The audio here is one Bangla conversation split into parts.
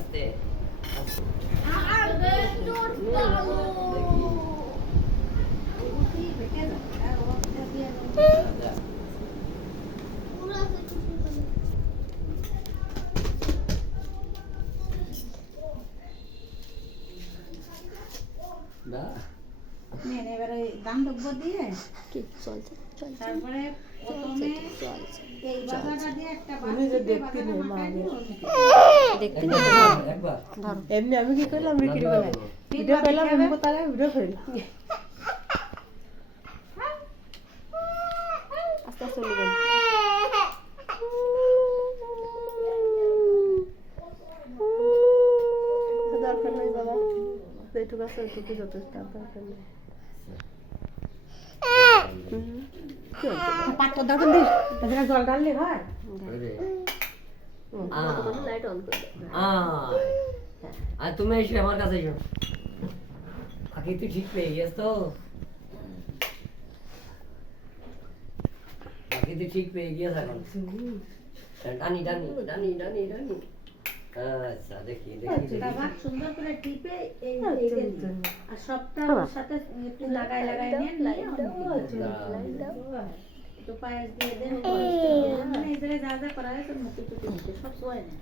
আস্তে না এবারে গান ডুবব দিয়ে কি চলছে চলছে তারপরে প্রথমে চলছে এই বাজাটা দিয়ে একটা উনি যে দেখতে নেই মা দেখতে একবার ধরো এমনি আমি কি করলাম বিক্রি করে ভিডিও করলাম মুখ তালে ভিডিও করি আস্তে আস্তে নেবেন দরকার নেই বাবা যেটুকু আছে ওইটুকু যথেষ্ট দরকার নেই পাত্র দরকার নেই তাছাড়া জল ঢাললে হয় লাইট অন করে আর তুমি এসে আমার কাছে এসো আগে তুই ঠিক পেয়ে গেছ তো আগে তুই ঠিক পেয়ে গিয়েছ এখন ডানি ডানি ডানি ডানি ডানি আচ্ছা দেখি দেখি বাবা সুন্দর করে টিপে এই আর সবটা ওর সাথে একটু লাগাই নেন তো পায়েস দিয়ে দেন মানে এদের যা যা করা হয় মুখে টুকে দিতে সব সময় না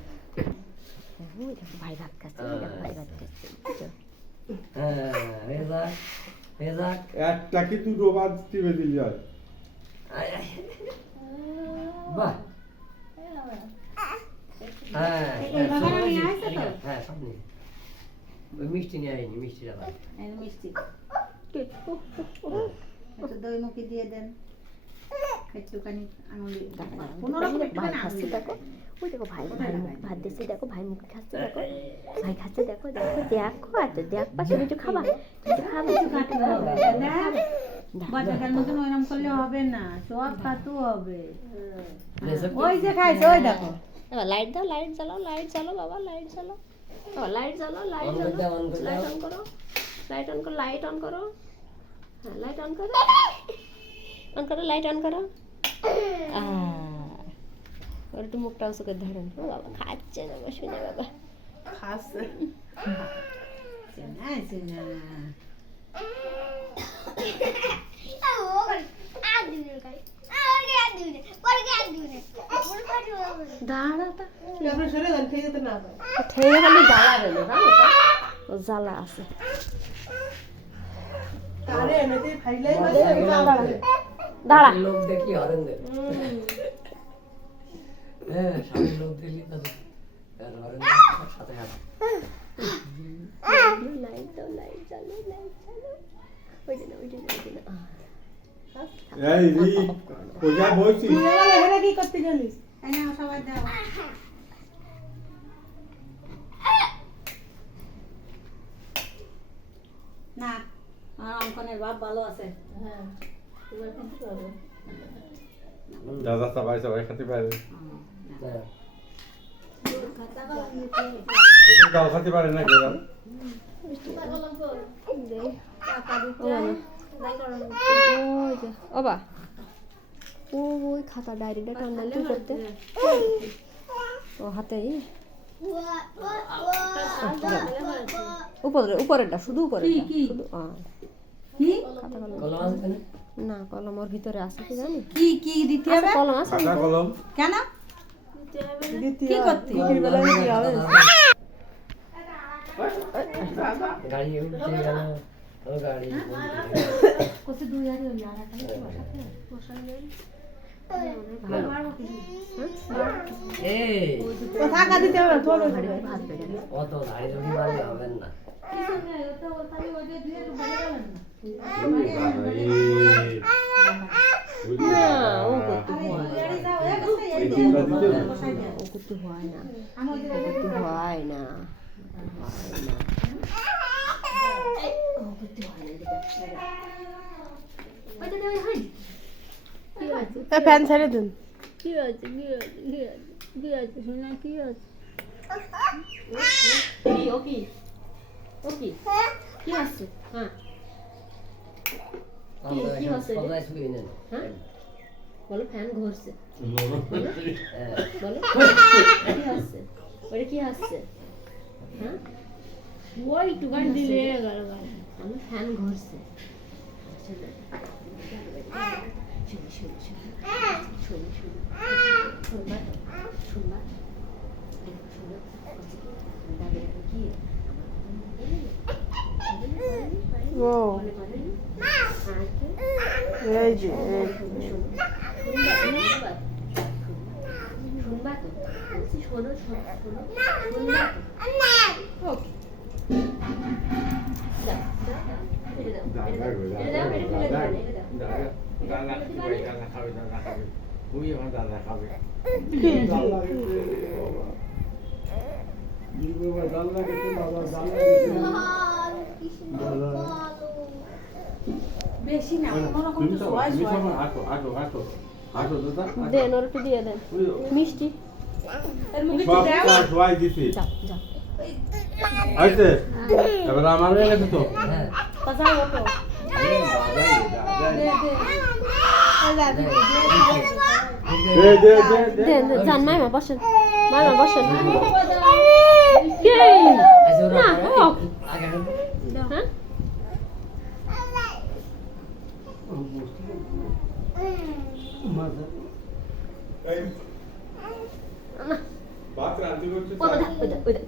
ভাই ভাত খাচ্ছে ভাই ভাত খাচ্ছে রেজাক রেজাক একটা কি দুটো বাদ টিপে দিলি হয় বাহ হ্যাঁ হ্যাঁ সব নিয়ে ওই মিষ্টি নিয়ে আইনি মিষ্টিটা ভাই এই মিষ্টি একটু দই মুখি দিয়ে দেন একটুখানি আঙুলি কোনোরকম ভাই খাচ্ছে দেখো ওই দেখো ভাই ভাই ভাত দিচ্ছে দেখো ভাই মুখ খাচ্ছে দেখো ভাই খাচ্ছে দেখো দেখো দেখো আচ্ছা দেখ পাশে কিছু খাবা কিছু খাবে বাচ্চাদের মতন ওইরকম করলে হবে না সব খাতু হবে ওই যে খাইছে ওই দেখো এবার লাইট দাও লাইট জ্বালাও বাবা লাইট জ্বালাও বাবা লাইট জ্বালাও লাইট জ্বালাও লাইট অন করো লাইট অন করো লাইট অন করো হ্যাঁ লাইট অন করো অন করো লাইট অন করো ওর একটু মুখটা উঁচু ধরেন ও বাবা খাচ্ছে না আমার শুনে বাবা খাচ্ছে চেনা চেনা দাঁড়াটা আপনি সরে যান খেয়ে যেতে না পারে ঠেলে খালি জ্বালা দেবে জানো তো ও জ্বালা আছে তারে এনেতে খাইলাই দাঁড়া লোক দেখি হরেন দে হ্যাঁ সামনে লোক দেখলি তাদের হরেন সাথে সাথে লাইট দাও লাইট জ্বালো ওই যে না এই রি ওজা বইছি এখানে কি করতে গেলিস এই নাও সবাই দাও না আমার অঙ্কনের বাপ ভালো আছে হ্যাঁ তোমার কিন্তু পাবে দাদা সবাই খেতে পারে গাল খেতে পারে না কেউ ওবা ওই খাতা ডায়েরিটা টান্ডাল করতে ও হাতে উপরেরটা শুধু উপরেরটা শুধু কি খাতা কলম কলম আছে কেন না কলম ওর ভিতরে আছে কি জানি কি দিতে হবে কলম আছে খাতা কলম কেন দ্বিতীয় কি করতে? বিক্রি বেলা বিক্রি হবে গাড়ি উঠে গেল ও গাড়ি কত দুই আর ওই আরাটা বসাতে বসালে এই ও থাকা দিতে হবে তোর ভাত বেড়ে অত গাড়ি ধরি মারলে হবেন না ও করতে হয় না ও করতে হয় না ফ্যান ছেড়ে দিন কি আছে শোনা কি আছে ও কি কি আছে হ্যাঁ কি হচ্ছে রে? সবাই শুয়ে নেন হ্যাঁ বলো ফ্যান ঘুরছে বলো কি হচ্ছে ওটা কি হচ্ছে হ্যাঁ ওই টুকান দিলে গেল আমার ফ্যান ঘুরছে ও এই যে শুনবা তো বলছি শোনো শোনো শোনো শুনবা তো ওকে বেশি না মনে করতে সবাই দেন ওর একটু দিয়ে দেন মিষ্টি এর মুখে দাও যাও যাও আইছে এবার আমার হয়ে গেছে তো হ্যাঁ বাজাও ওটো দেন যান মাইমা বসেন মাইমা বসেন কে না হোক হ্যাঁ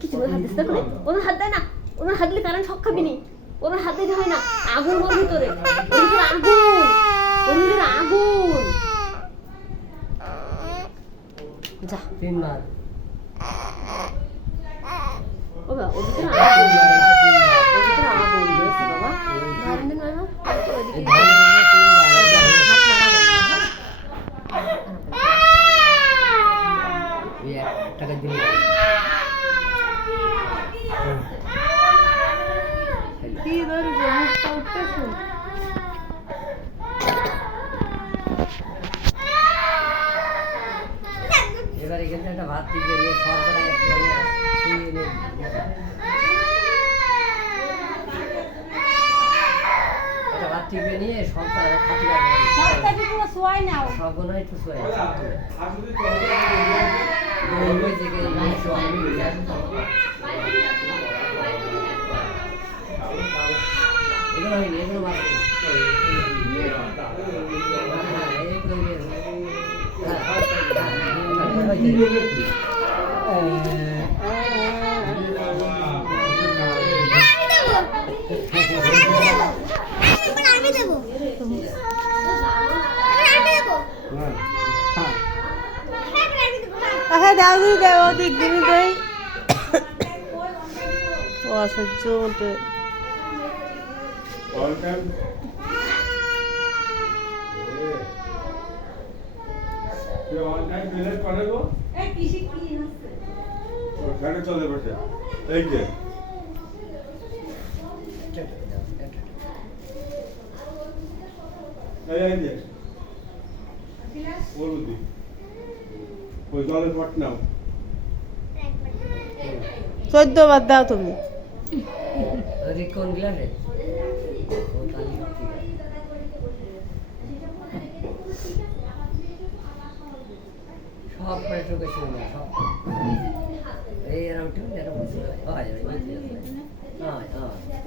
কিছু হাত দিস না ওনার হাত দেয় না ওনার হাত দিলে কারেন্ট শক খাবি নি ওনার হাত দিতে হয় না আগুন ওর ভিতরে আগুন যা 3 বার ও বাবা ওর ভিতরে আগুন দিয়েছে বাবা মারেন দিন মারো এই ধান দিয়ে 3 বার হাত মারা এই 1 টাকা দিন কি ধরে মুখটা উঠতেছে এবার এখানে একটা ভাত দিয়ে নিয়ে সরকারে একটা ভাত টিপে নিয়ে সরকারে খাতি লাগে সবটাকে পুরো শোয়াই নাও সবগুলো একটু শোয় ওই থেকে এগুলো হয়নি এগুলো মাত্র আচ্ছা দাদু দেয় ওদিক দিবি দেয় ও সহ্য মতো এই কিসি কি হচ্ছে চলে বসে এই যে এই যে ওর বুদ্ধি ওই জলের পট নাও 14 বার দাও তুমি কোন গ্লাসে সব পেট্রো বেশি না সব এই এরকম ঠিক এরকম বসে হয় হয়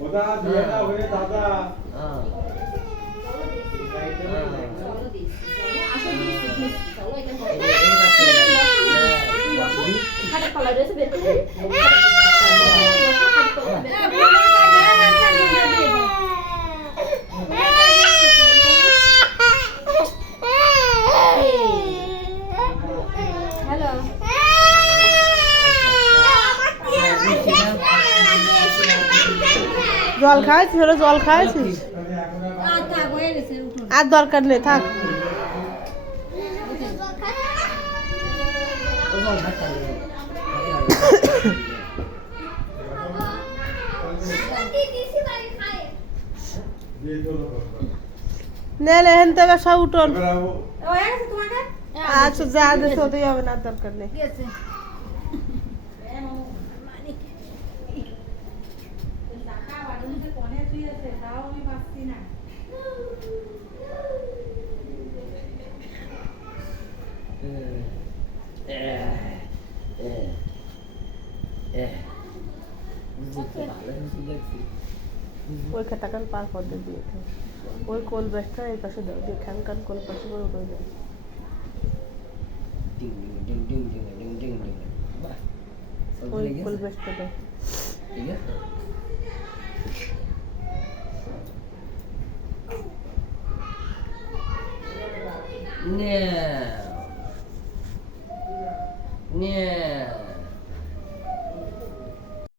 ওটা দিয়ে দাও রে দাদা খাটে কলা রয়েছে বের করে হ্যালো জল খাইছিস ওরা জল খাইছিস থাক হয়ে গেছে উঠুন আর দরকার নেই থাক নে নে হেন থেকে সব উঠোন হয়ে গেছে তোমাকে আচ্ছা যা দেশ ওটাই হবে না দরকার নেই গেছে বুঝতে ভালো কিছু দেখছি ওই খেতাকান পার পদ্ধতি দিয়ে ওই কোল ব্যাসটা এই পাশে দাও দিয়ে খ্যান কান কোল পাশে করে করে দাও ding ding ding ding ding ding ding ding বাহ সব ওই লেগে কোল গেছে ব্যাসটা দাও ঠিক আছে Now.